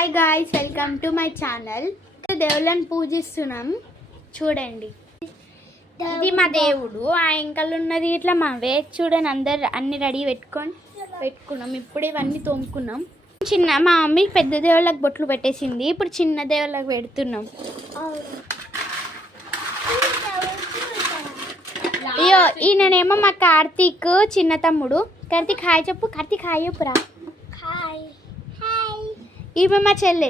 Hi guys, welcome to my channel. దేవుళ్ళని పూజిస్తున్నాం చూడండి. ఇది మా దేవుడు. ఆ ఎంకలు ఉన్నది ఇట్లా మావే. చూడండి, అందరు అన్ని రెడీ పెట్టుకున్నాం. ఇప్పుడు ఇవన్నీ తోముకున్నాం. మా మమ్మీ పెద్ద దేవుళ్ళకి బొట్లు పెట్టేసింది. ఇప్పుడు చిన్న దేవుళ్ళకి పెడుతున్నాం. అయ్యో, ఈయననేమో మా కార్తీక్ చిన్న తమ్ముడు. కార్తీక్ హాయ్ చెప్పు. కార్తీక్ హాయ్ చెప్పురా. ఈమె మా చెల్లె.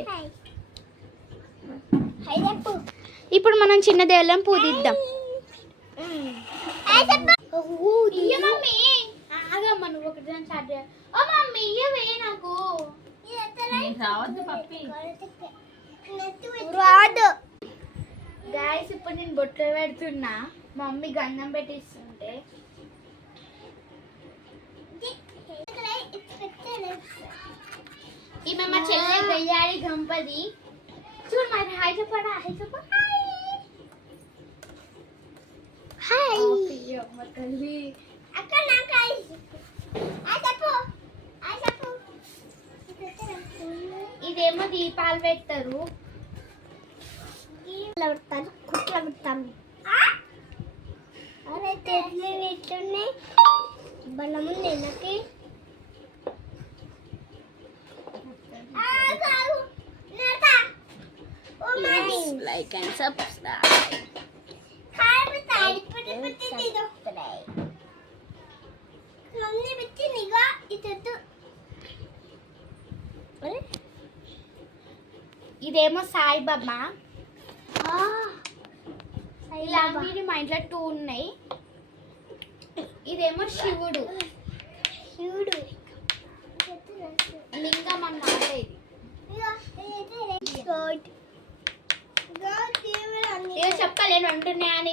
ఇప్పుడు మనం చిన్న దేవుళ్ళని పూజిద్దాం. గాయస్, ఇప్పుడు నేను బొట్లు పెడుతున్నా. మా మమ్మీ గంధం పెట్టిస్తుంటే ఈమె మా చెల్లె గయ్యాడి గంపది. చూడు మరి హాయ్ చెప్పడా. హాయ్ చెప్ప. హాయ్ తల్లి. ఇదేమో దీపాలు పెట్టారు. కుట్ల పెడతాం. బలము నెలకి like and subscribe. ఇదేమో సాయిబాబా. ఇలాంటివి మా ఇంట్లో 2 ఉన్నాయి. ఇదేమో శివుడు. లింగం అన్నమాట ఇది. చెప్పలేను అంటున్నాయని.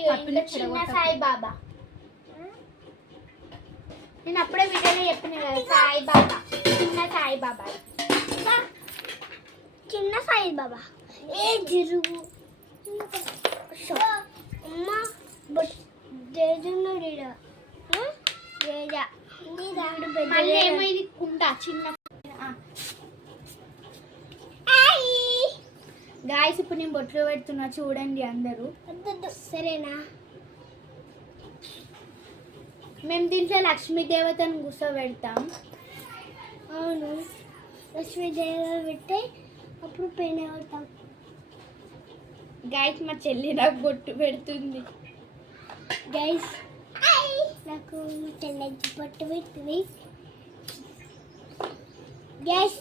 చిన్న సాయిబాబా. నేను అప్పుడే వీడియోలో చెప్పిన కదా, సాయిబాబా. చిన్న సాయిబాబా. ఏ జరుగు అమ్మా. ఏమో ఇది కుండ చిన్న. గాయస్, ఇప్పుడు నేను బొట్లు పెడుతున్నా చూడండి అందరూ. సరేనా? మేము దీంట్లో లక్ష్మీదేవతను కూర్చోబెడతాం. అవును, లక్ష్మీదేవత పెట్టి అప్పుడు పెయిన్ అవుతాం. గాయస్, మా చెల్లి నాకు బొట్టు పెడుతుంది. గైస్, నాకు చెల్లి బొట్టు పెడుతుంది. గ్యాస్